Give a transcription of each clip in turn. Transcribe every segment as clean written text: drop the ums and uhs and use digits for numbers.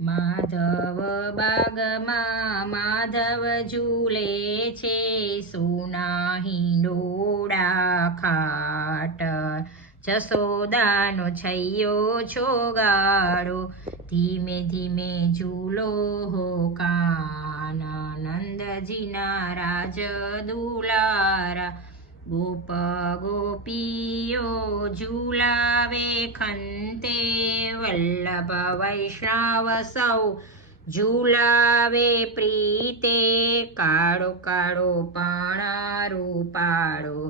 માધવ બાગમાં માધવ ઝૂલે છે, સોના હિંડોળા ખાટ. જસોદાનો છૈયો છોગાડો, ધીમે ધીમે ઝૂલો હો કાન. નંદજીના રાજ દુલારા, ગોપ ગોપીઓ ઝૂલાવે ખંતે. વલ્લભ વૈષ્ણવ સૌ ઝૂલાવે પ્રીતે, કાળો કાળો પાણા રૂપાળો,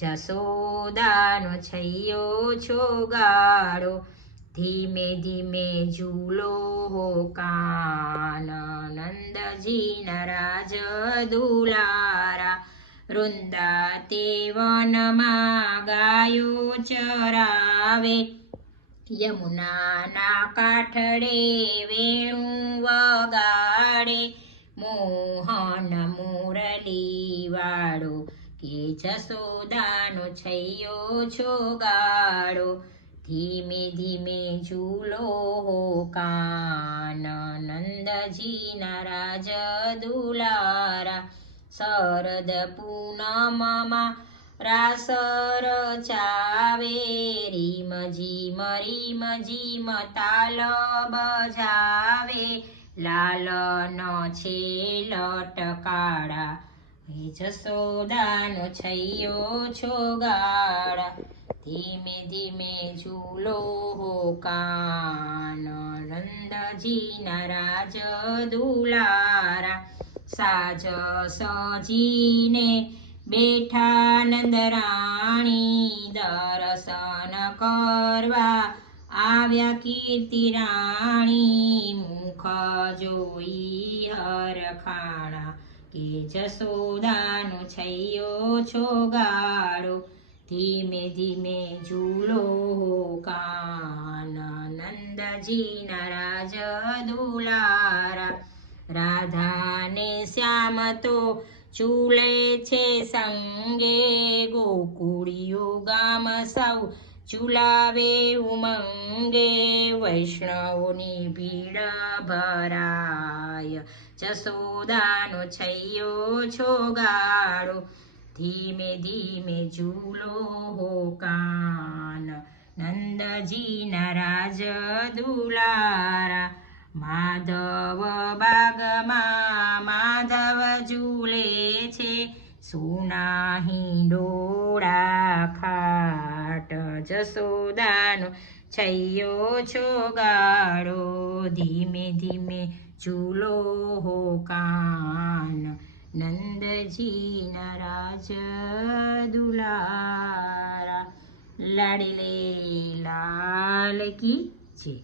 જસોદાનો છૈયો છોગાડો, ધીમે ધીમે ઝૂલો હો કાન. નંદજીના રાજ દુલારા, વૃંદાતે વનમાં ગાયો ચરાવે. યમુનાના કાંઠડે વેણું વગાડે, મોહન મુરલી વાળો, કે જસોદાનો છૈયો છોગાડો, ધીમે ધીમે ઝૂલો હો કાન. નંદજીના રાજ દુલારા, શરદ પૂનમમાં રાસ રચાવે. રીમ ઝીમ તાલ બજાવે, લાલનો છે લટકાળા, હે જસોદાનો છૈયો છોગાડા, ધીમે ધીમે ઝૂલો હો કાન. નંદજીના રાજ દુલારા, સાજ સજીને બેઠા નંદરાણી, દર્શન કરવા આવ્યા કીર્તિ રાણી. મુખ જોઈ હરખાણા, કે જસોદાનો છૈયો છોગાડો, ધીમે ધીમે ઝૂલો હો કાન. નંદજીના રાજ દુલારા, રાધાને શ્યામ તો ઝૂલે છે સંગે. ગોકુળિયો ગામ સૌ ઝૂલાવે ઉમંગે, વૈષ્ણવોની ભીડ ભરાય, જસોદાનો છૈયો છોગાડો, ધીમે ધીમે ઝૂલો હો કાન. નંદજીના રાજ દુલારા, માધવ બાગમાં માધવ ઝૂલે છે, સોના હિંડોળા ખાટ. જસોદાનો છૈયો છોગાડો, ધીમે ધીમે ઝૂલો હો કાન. નંદજીના રાજ દુલારા, લાડીલે લાલ કી જય.